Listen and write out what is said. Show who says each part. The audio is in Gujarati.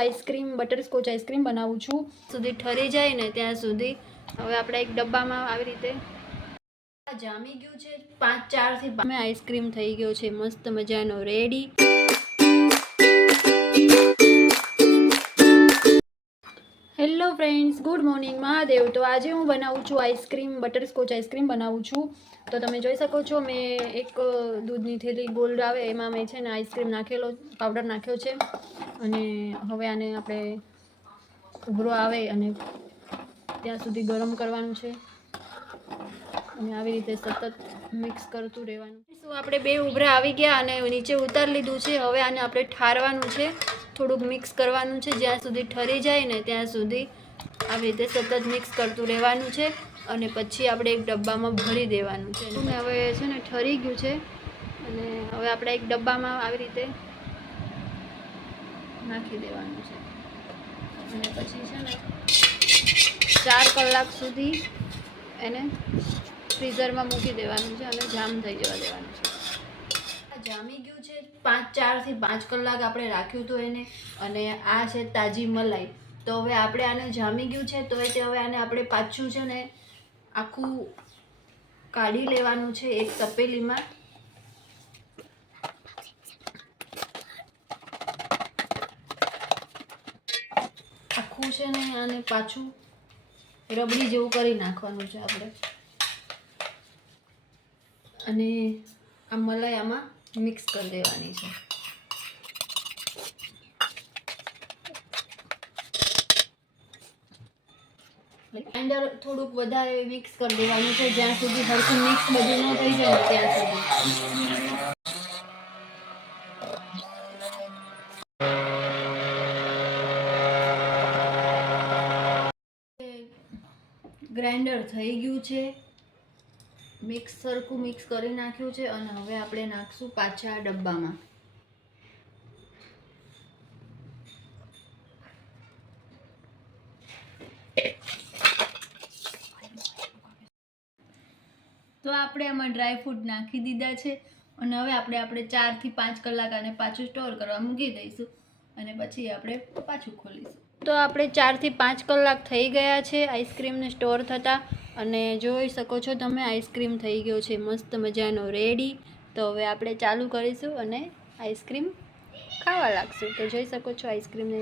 Speaker 1: આઈસ્ક્રીમ બટરસ્કોચ આઈસ્ક્રીમ બનાવું છું. સુધી ઠરી જાય ને ત્યાં સુધી. હવે આપણે એક ડબ્બામાં આવી રીતે જામી ગયું છે. પાંચ ચારથી મેં આઈસ્ક્રીમ થઈ ગયો છે. મસ્ત મજાનો. Ready hello friends good morning Mahadev. તો આજે હું બનાવું છું આઈસ્ક્રીમ બટરસ્કોચ આઈસ્ક્રીમ બનાવું છું. તો તમે જોઈ શકો છો, મેં એક દૂધની થેલી ગોલ્ડ આવે, એમાં મેં છે ને આઈસ્ક્રીમ નાખેલો પાવડર નાખ્યો છે. અને હવે આને આપણે ઉભરો આવે અને ત્યાં સુધી ગરમ કરવાનું છે. અને આવી રીતે સતત મિક્સ કરતું રહેવાનું. શું આપણે બે ઉભરા આવી ગયા અને નીચે ઉતારી લીધું છે. હવે આને આપણે ઠારવાનું છે. થોડુંક મિક્સ કરવાનું છે. જ્યાં સુધી ઠરી જાય ને ત્યાં સુધી આવી રીતે સતત મિક્સ કરતું રહેવાનું છે. અને પછી આપણે એક ડબ્બામાં ભરી દેવાનું છે. અને હવે છે ને ઠરી ગયું છે. અને હવે આપણે એક ડબ્બામાં આવી રીતે નાખી દેવાનું છે. અને પછી છે ને ચાર કલાક સુધી એને ફ્રીઝરમાં મૂકી દેવાનું છે અને જામ થઈ જવા દેવાનું છે. જામી ગયું છે પાંચ, ચારથી પાંચ કલાક આપણે રાખ્યું હતું એને અને આ છે તાજી મલાઈ. તો હવે આપણે આને જામી ગયું છે તો તે હવે આને આપણે પાછું છે ને આખું કાઢી લેવાનું છે એક તપેલીમાં. આખું છે ને આને પાછું રબડી જેવું કરી નાખવાનું છે આપણે. અને આ મલાઈ આમાં મિક્સ કરી દેવાની છે. ગ્રાઇન્ડર થોડુંક વધારે મિક્સ કરી દેવાનું છે. જ્યાં સુધી હરખું મિક્સ બધું ન થઈ જાય ત્યાં સુધી. ગ્રાઇન્ડર થઈ ગયું છે. મિક્સ સરખું મિક્સ કરી નાખ્યું છે અને હવે આપણે નાખશું પાછા ડબ્બામાં. તો આપણે આમાં ડ્રાય ફ્રૂટ નાખી દીધા છે. અને હવે આપણે આપણે ચારથી પાંચ કલાક આને પાછું સ્ટોર કરવા મૂકી દઈશું. અને પછી આપણે પાછું ખોલીશું. તો આપણે ચારથી પાંચ કલાક થઈ ગયા છે આઈસ્ક્રીમને સ્ટોર થતાં. અને જોઈ શકો છો તમે, આઈસ્ક્રીમ થઈ ગયો છે, મસ્ત મજાનો રેડી. તો હવે આપણે ચાલુ કરીશું અને આઈસ્ક્રીમ ખાવા લાગશું. તો જોઈ શકો છો આઈસ્ક્રીમને